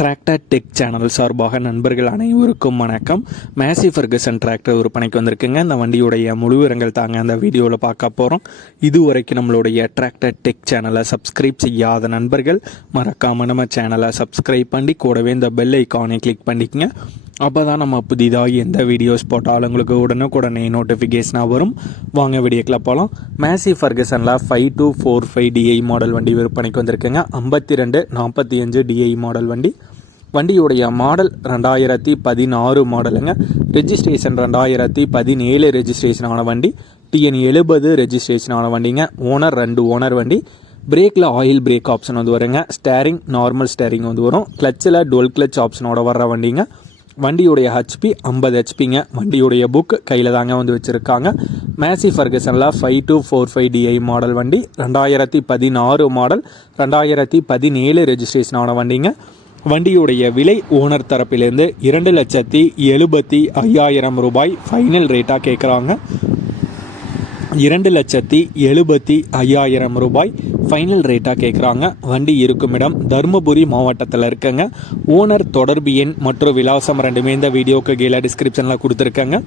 Tractor tech channel சார்பாக நண்பர்கள் அனைவருக்கும் வணக்கம். மேசி ஃபர்கசன் டிராக்டர் விற்பனைக்கு வந்திருக்குங்க. இந்த வண்டியுடைய முழு விவரங்கள் தாங்க அந்த வீடியோவில் பார்க்க போகிறோம் இதுவரைக்கும் நம்மளுடைய டிராக்டர் டெக் சேனலை சப்ஸ்கிரைப் செய்யாத நண்பர்கள் மறக்காமல் நம்ம சேனலை சப்ஸ்கிரைப் பண்ணி கூடவே இந்த பெல் ஐக்கானை கிளிக் பண்ணிக்கங்க. அப்போ தான் நம்ம புதிதாக எந்த வீடியோஸ் போட்டாலும் உங்களுக்கு உடனுக்குடனே நோட்டிஃபிகேஷனாக வரும். வாங்க வீடியோக்கில் போகலாம் Massey ஃபர்கசனில் five two four five DI model வண்டி விற்பனைக்கு வந்திருக்குங்க. ஐம்பத்தி ரெண்டு நாற்பத்தி அஞ்சு டிஐ மாடல் வண்டி. வண்டியுடைய மாடல் ரெண்டாயிரத்தி பதினாறு மாடலுங்க ரெஜிஸ்ட்ரேஷன் ரெண்டாயிரத்தி பதினேழு ரெஜிஸ்ட்ரேஷன் ஆன வண்டி. டிஎன் எழுபது ரெஜிஸ்ட்ரேஷன் ஆன வண்டிங்க. ஓனர் ரெண்டு ஓனர் வண்டி. பிரேக்கில் ஆயில் பிரேக் ஆப்ஷன் வந்து வருங்க. ஸ்டேரிங் நார்மல் ஸ்டேரிங் வந்து வரும். கிளச்சில் டுவெல் கிளச் ஆப்ஷனோட வர்ற வண்டிங்க. வண்டியுடைய ஹெச்பி ஐம்பது ஹெச்பிங்க வண்டியுடைய புக் கையில் தாங்க வந்து வச்சுருக்காங்க. Massey ஃபர்கசனில் five two four five DI model வண்டி ரெண்டாயிரத்தி பதினாறு மாடல் ரெண்டாயிரத்தி பதினேழு ரெஜிஸ்ட்ரேஷன் ஆன வண்டிங்க. வண்டியுடைய விலை ஓனர் தரப்பிலிருந்து இரண்டு லட்சத்தி எழுபத்தி ஐயாயிரம் ரூபாய் ஃபைனல் ரேட்டாக கேட்குறாங்க இரண்டு லட்சத்தி எழுபத்தி ஐயாயிரம் ரூபாய் ஃபைனல் ரேட்டாக கேட்குறாங்க வண்டி இருக்குமிடம் தருமபுரி மாவட்டத்தில் இருக்குங்க. ஓனர் தொடர்பு எண் மற்றும் விலாசம் ரெண்டுமே இந்த வீடியோக்கு கீழே டிஸ்கிரிப்ஷனில் கொடுத்துருக்காங்க.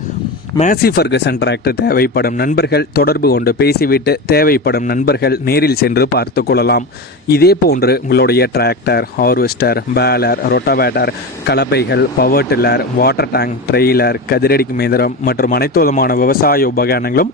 மேசி ஃபர்கசன் டிராக்டர் தேவைப்படும் நண்பர்கள் தொடர்பு கொண்டு பேசிவிட்டு தேவைப்படும் நண்பர்கள் நேரில் சென்று பார்த்து கொள்ளலாம். இதே போன்று உங்களுடைய tractor harvester baler rotavator கலப்பைகள் power tiller water tank trailer கதிரடிக்கும் இயந்திரம் மற்றும் அனைத்து விதமான விவசாய உபகரணங்களும்